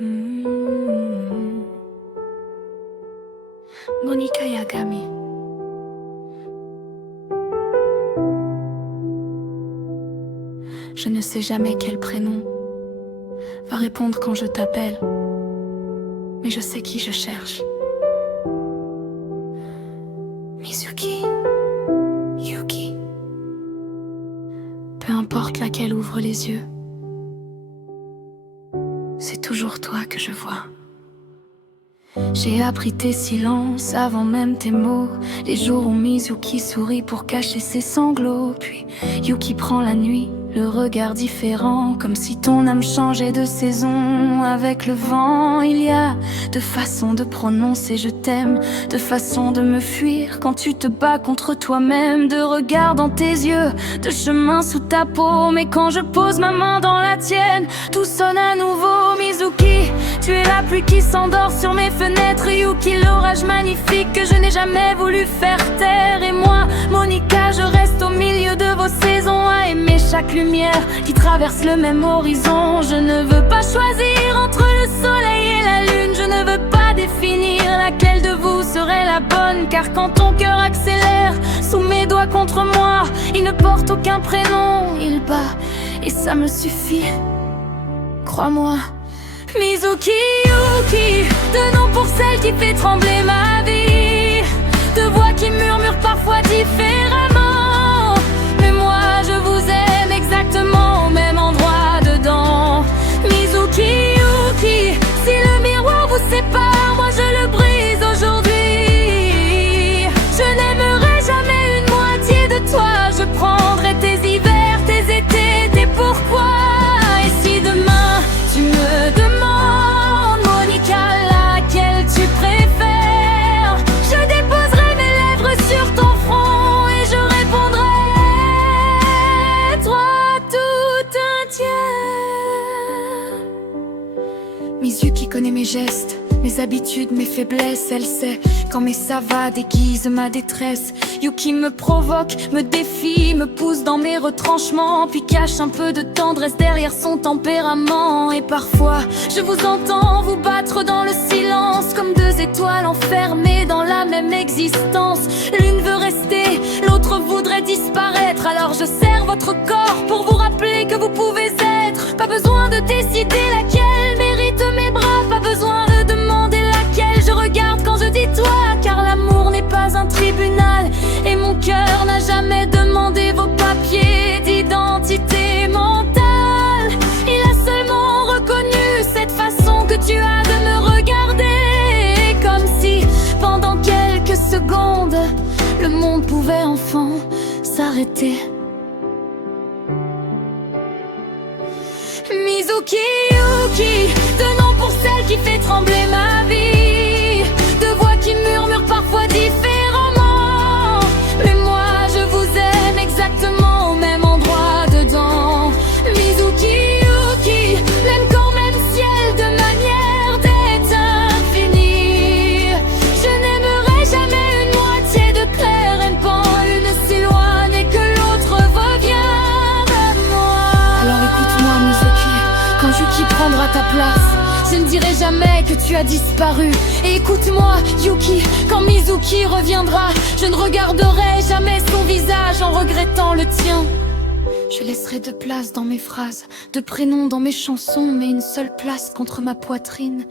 Mm. Monica Yagami. Je ne sais jamais quel prénom va répondre quand je t'appelle, mais je sais qui je cherche. Mizuki, Yuki. Peu importe laquelle ouvre les yeux, c'est toujours toi que je vois. J'ai appris tes silences avant même tes mots. Les jours où Mizuki sourit pour cacher ses sanglots. Puis Yuki prend la nuit, le regard différent, comme si ton âme changeait de saison avec le vent. Il y a deux façons de prononcer je t'aime, deux façons de me fuir quand tu te bats contre toi-même. Deux regards dans tes yeux, deux chemins sous ta peau. Mais quand je pose ma main dans la tienne, tout sonne à nouveau. Mizuki, tu es la pluie qui s'endort sur mes fenêtres. Yuki, l'orage magnifique que je n'ai jamais voulu faire taire. Et moi, Monica, je reste au milieu de vos saisons, à aimer chaque lumière qui traverse le même horizon. Je ne veux pas choisir entre le soleil et la lune. Je ne veux pas définir laquelle de vous serait la bonne. Car quand ton cœur accélère sous mes doigts contre moi, il ne porte aucun prénom, il bat et ça me suffit. Crois-moi. Mizuki, Yuki, deux noms pour celle qui fait trembler ma vie. Deux voix qui murmurent parfois différemment, mais moi je vous aime exactement au même endroit dedans. Mizuki, Yuki, si le miroir vous sépare, moi je le brise aujourd'hui. Je n'aimerai jamais une moitié de toi. Je prendrai tes hivers, tes étés, tes pourquoi. Et si demain tu me demandes, Monica, laquelle tu préfères, je déposerai mes lèvres sur ton front et je répondrai, toi tout entière. Mizuki connaît mes gestes, mes habitudes, mes faiblesses. Elle sait quand mes savas déguisent ma détresse. Yuki me provoque, me défie, me pousse dans mes retranchements, puis cache un peu de tendresse derrière son tempérament. Et parfois, je vous entends vous battre dans le silence, comme deux étoiles enfermées dans la même existence. L'une veut rester, l'autre voudrait disparaître. Alors je serre votre corps pour vous rappeler que vous pouvez être. Pas besoin de décider laquelle mérite mes bras, pas besoin de demander laquelle je regarde quand je dis toi. Car l'amour n'est pas un tribunal et mon cœur n'a jamais demandé vos papiers d'identité mentale. Il a seulement reconnu cette façon que tu as de me regarder, comme si pendant quelques secondes le monde pouvait enfin s'arrêter. Mizuki, Yuki, deux noms pour celle qui fait trembler ma vie. Deux voix qui murmurent parfois différemment, mais moi je vous aime exactement au même endroit dedans. Mizuki, Yuki, même quand même ciel de manière d'être infini. Je n'aimerai jamais une moitié de clair et pas une si loin et que l'autre revient à moi. Alors écoute-moi Mizuki, quand Yuki prendra ta place, je ne dirai jamais que tu as disparu. Et écoute-moi Yuki, quand Mizuki reviendra, je ne regarderai jamais son visage en regrettant le tien. Je laisserai de place dans mes phrases, de prénoms dans mes chansons, mais une seule place contre ma poitrine,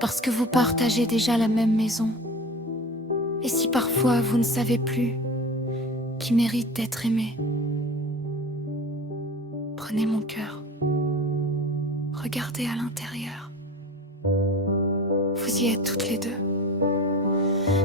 parce que vous partagez déjà la même maison. Et si parfois vous ne savez plus qui mérite d'être aimé, prenez mon cœur, regardez à l'intérieur. Vous y êtes toutes les deux.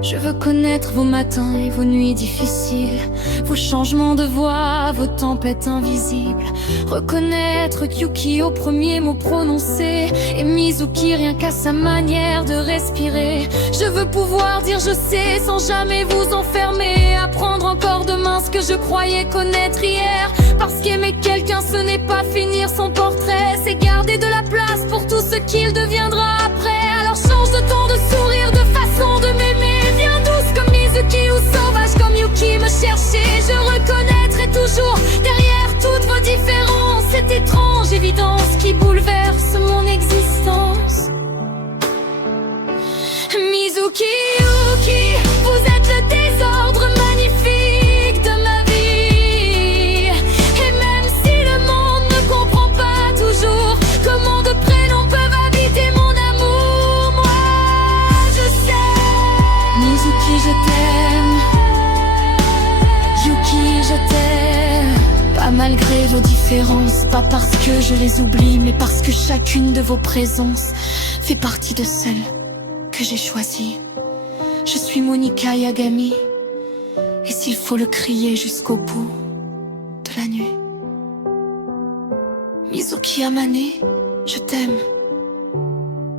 Je veux connaître vos matins et vos nuits difficiles, vos changements de voix, vos tempêtes invisibles. Reconnaître Yuki au premier mot prononcé et Mizuki rien qu'à sa manière de respirer. Je veux pouvoir dire je sais sans jamais vous enfermer, apprendre encore demain ce que je croyais connaître hier. Parce qu'aimer quelqu'un ce n'est pas finir son portrait, c'est garder de la place pour tout ce qu'il deviendra après. Alors change de ton de sourire, de façon de m'aimer. Viens douce comme Mizuki ou sauvage comme Yuki me chercher. Je reconnaîtrai toujours derrière toutes vos différences cette étrange évidence qui bouleverse mon existence. préférences, pas parce que je les oublie, mais parce que chacune de vos présences fait partie de celles que j'ai choisies. Je suis Monica Yagami, et s'il faut le crier jusqu'au bout de la nuit. Mizuki Amane, je t'aime.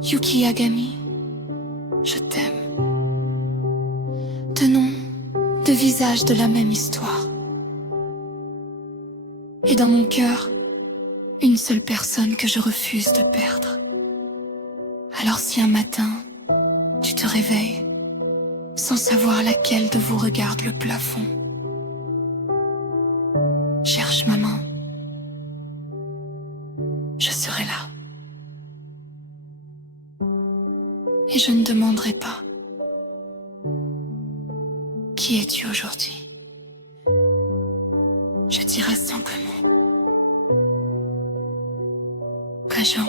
Yuki Yagami, je t'aime. Deux noms, deux visages de la même histoire. Et dans mon cœur, une seule personne que je refuse de perdre. Alors si un matin, tu te réveilles, sans savoir laquelle de vous regarde le plafond, cherche ma main. Je serai là. Et je ne demanderai pas qui es-tu aujourd'hui. Je dirai simplement Kajan.